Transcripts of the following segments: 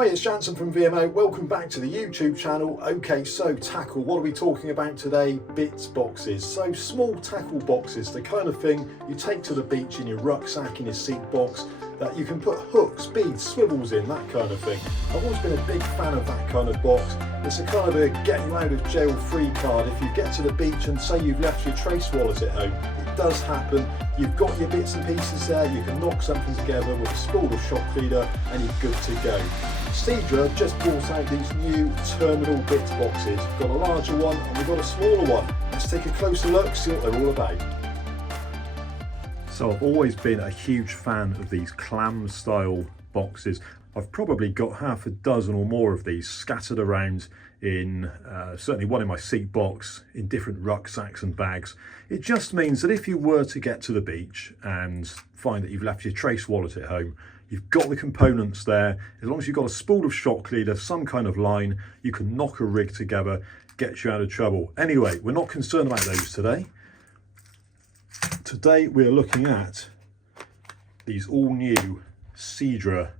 Hi, it's Jansen from VMO. Welcome back to the YouTube channel. Okay, so tackle. What are we talking about today? Bits boxes. So small tackle boxes, the kind of thing you take to the beach in your rucksack, in your seat box, that you can put hooks, beads, swivels in, that kind of thing. I've always been a big fan of that kind of box. It's a kind of a get you out of jail free card. If you get to the beach and say you've left your trace wallet at home, it does happen. You've got your bits and pieces there, you can knock something together with a spool of shock cleaner and you're good to go. Seadra just brought out these new terminal bits boxes. We've got a larger one and we've got a smaller one. Let's take a closer look, see what they're all about. So I've always been a huge fan of these clam style boxes. I've probably got half a dozen or more of these scattered around in certainly one in my seat box, in different rucksacks and bags. It just means that if you were to get to the beach and find that you've left your trace wallet at home, you've got the components there. As long as you've got a spool of shock cleaner, some kind of line, you can knock a rig together, get you out of trouble. Anyway, we're not concerned about those today. Today we're looking at these all new Seadra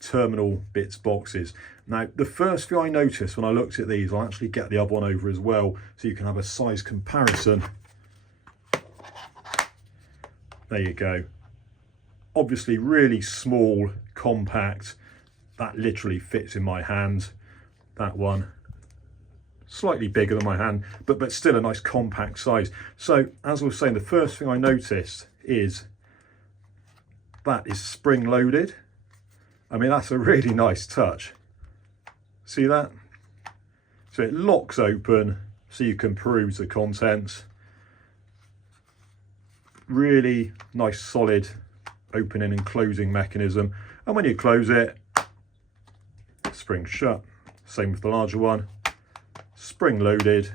terminal bits boxes. Now the first thing I noticed when I looked at these, I'll actually get the other one over as well so you can have a size comparison. There you go. Obviously really small, compact, that literally fits in my hand. That one slightly bigger than my hand, but still a nice compact size. So as I was saying, the first thing I noticed is that is spring loaded. I mean, that's a really nice touch. See that? So it locks open so you can peruse the contents. Really nice solid opening and closing mechanism. And when you close it, it springs shut. Same with the larger one. Spring loaded.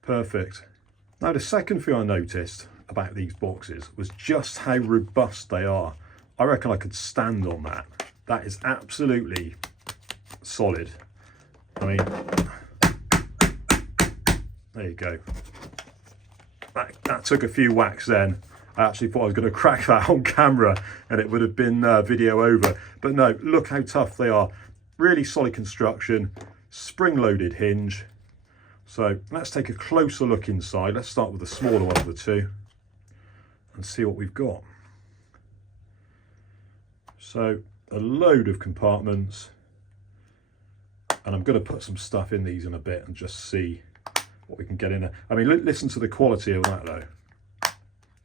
Perfect. Now the second thing I noticed about these boxes was just how robust they are. I reckon I could stand on that. That is absolutely solid. I mean, there you go. That took a few whacks then. I actually thought I was going to crack that on camera and it would have been video over. But no, look how tough they are. Really solid construction, spring-loaded hinge. So let's take a closer look inside. Let's start with the smaller one of the two and see what we've got. So a load of compartments. And I'm going to put some stuff in these in a bit and just see what we can get in there. I mean, listen to the quality of that though.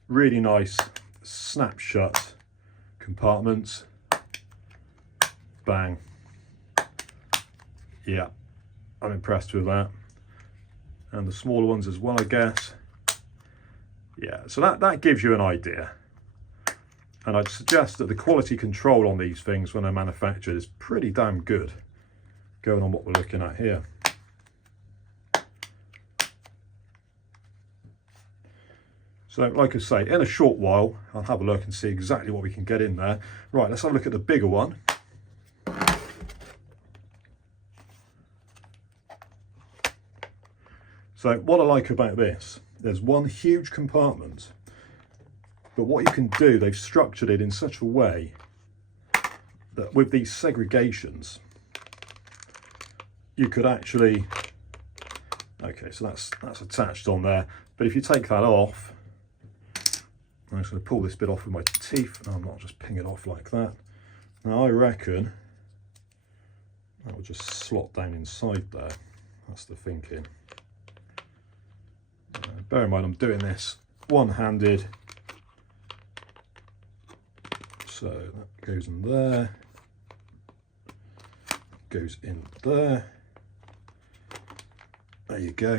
Really nice snap shut compartments. Bang. Yeah, I'm impressed with that. And the smaller ones as well, I guess. Yeah, so that gives you an idea. And I'd suggest that the quality control on these things when they're manufactured is pretty damn good, going on what we're looking at here. So like I say, in a short while, I'll have a look and see exactly what we can get in there. Right, let's have a look at the bigger one. So what I like about this, there's one huge compartment, but what you can do, they've structured it in such a way that with these segregations, you could actually, okay, so that's attached on there, but if you take that off, I'm just going to pull this bit off with my teeth. No, I'm not just ping it off like that. Now I reckon that will just slot down inside there. That's the thinking. Bear in mind I'm doing this one-handed. So that goes in there. Goes in there. There you go.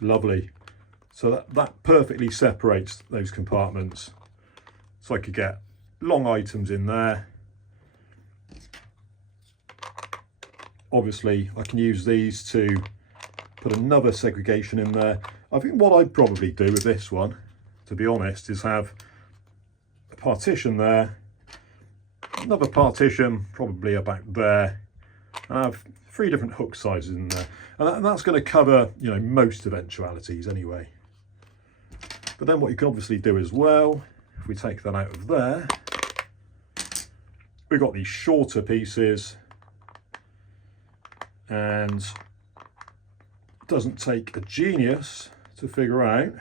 Lovely. So that perfectly separates those compartments. So I could get long items in there. Obviously, I can use these to put another segregation in there. I think what I'd probably do with this one, to be honest, is have a partition there, another partition probably about there, and have 3 different hook sizes in there. And that's going to cover, you know, most eventualities anyway. But then what you can obviously do as well, if we take that out of there, we've got these shorter pieces, and it doesn't take a genius to figure out.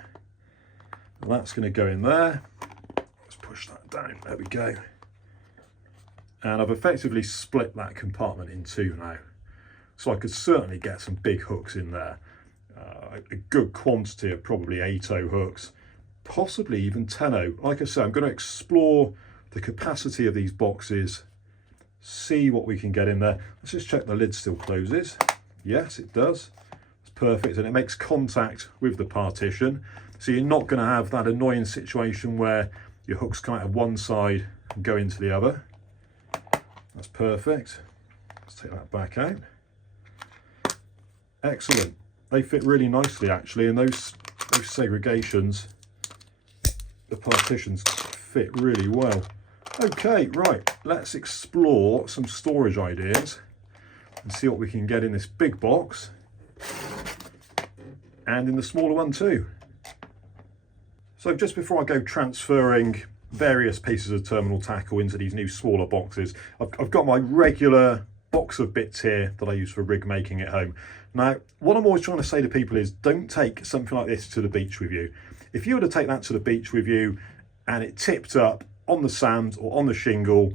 Well, that's going to go in there. Let's push that down. There we go. And I've effectively split that compartment in two now. So I could certainly get some big hooks in there. A good quantity of probably 8/0 hooks, possibly even 10/0. Like I said, I'm going to explore the capacity of these boxes, see what we can get in there. Let's just check the lid still closes. Yes, it does. It's perfect, and it makes contact with the partition. So you're not going to have that annoying situation where your hooks come out of one side and go into the other. That's perfect. Let's take that back out. Excellent. They fit really nicely actually, and those segregations, the partitions fit really well. Okay, right, let's explore some storage ideas and see what we can get in this big box and in the smaller one too. So just before I go transferring various pieces of terminal tackle into these new smaller boxes, I've got my regular box of bits here that I use for rig making at home. Now, what I'm always trying to say to people is don't take something like this to the beach with you. If you were to take that to the beach with you and it tipped up on the sand or on the shingle,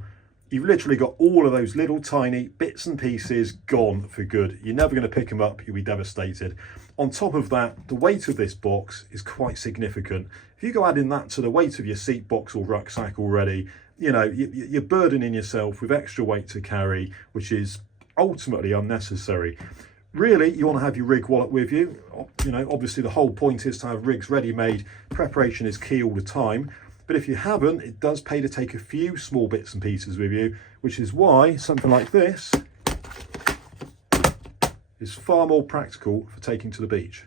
you've literally got all of those little tiny bits and pieces gone for good. You're never going to pick them up, you'll be devastated. On top of that, the weight of this box is quite significant. If you go adding that to the weight of your seat box or rucksack already, you know, you're burdening yourself with extra weight to carry, which is ultimately unnecessary. Really, you want to have your rig wallet with you. You know, obviously the whole point is to have rigs ready-made. Preparation is key all the time. But if you haven't, it does pay to take a few small bits and pieces with you, which is why something like this is far more practical for taking to the beach.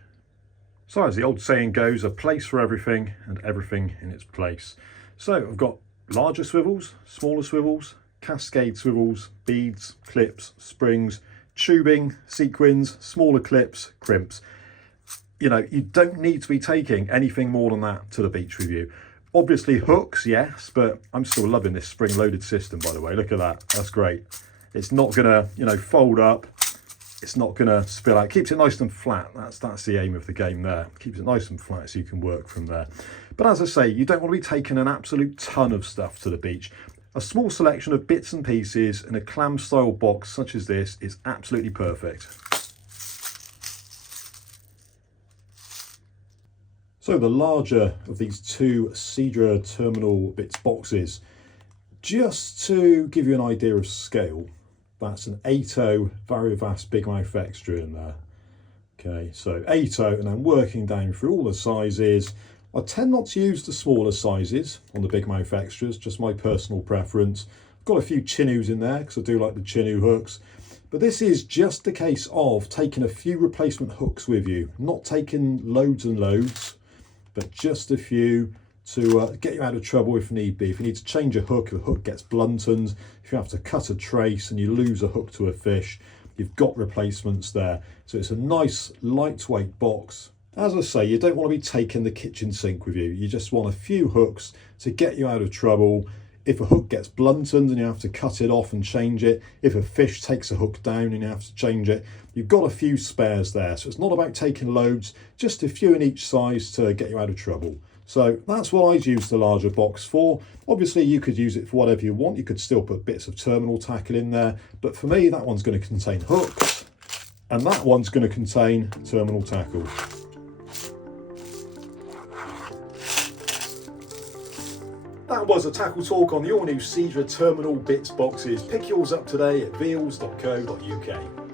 So as the old saying goes, a place for everything and everything in its place. So I've got larger swivels, smaller swivels, cascade swivels, beads, clips, springs, tubing, sequins, smaller clips, crimps. You know, you don't need to be taking anything more than that to the beach with you. Obviously hooks, yes, but I'm still loving this spring-loaded system, by the way. Look at that, that's great. It's not gonna, you know, fold up. It's not gonna spill out. Keeps it nice and flat. That's the aim of the game there. Keeps it nice and flat so you can work from there. But as I say, you don't want to be taking an absolute ton of stuff to the beach. A small selection of bits and pieces in a clam style box such as this is absolutely perfect. So the larger of these two Seadra terminal bits boxes, just to give you an idea of scale, that's an 8/0 Variovast big mouth extra in there. Okay, so 8/0, and I'm working down through all the sizes. I tend not to use the smaller sizes on the big mouth extras, just my personal preference. I've got a few Chinus in there because I do like the Chinu hooks. But this is just a case of taking a few replacement hooks with you, not taking loads and loads, but just a few to get you out of trouble if need be. If you need to change a hook, the hook gets blunted, if you have to cut a trace and you lose a hook to a fish, you've got replacements there. So it's a nice lightweight box. As I say, you don't want to be taking the kitchen sink with you. You just want a few hooks to get you out of trouble. If a hook gets blunted and you have to cut it off and change it, if a fish takes a hook down and you have to change it, you've got a few spares there. So it's not about taking loads, just a few in each size to get you out of trouble. So that's what I'd use the larger box for. Obviously you could use it for whatever you want. You could still put bits of terminal tackle in there, but for me that one's going to contain hooks and that one's going to contain terminal tackle. That was a tackle talk on the all-new Seadra terminal bits boxes. Pick yours up today at veals.co.uk.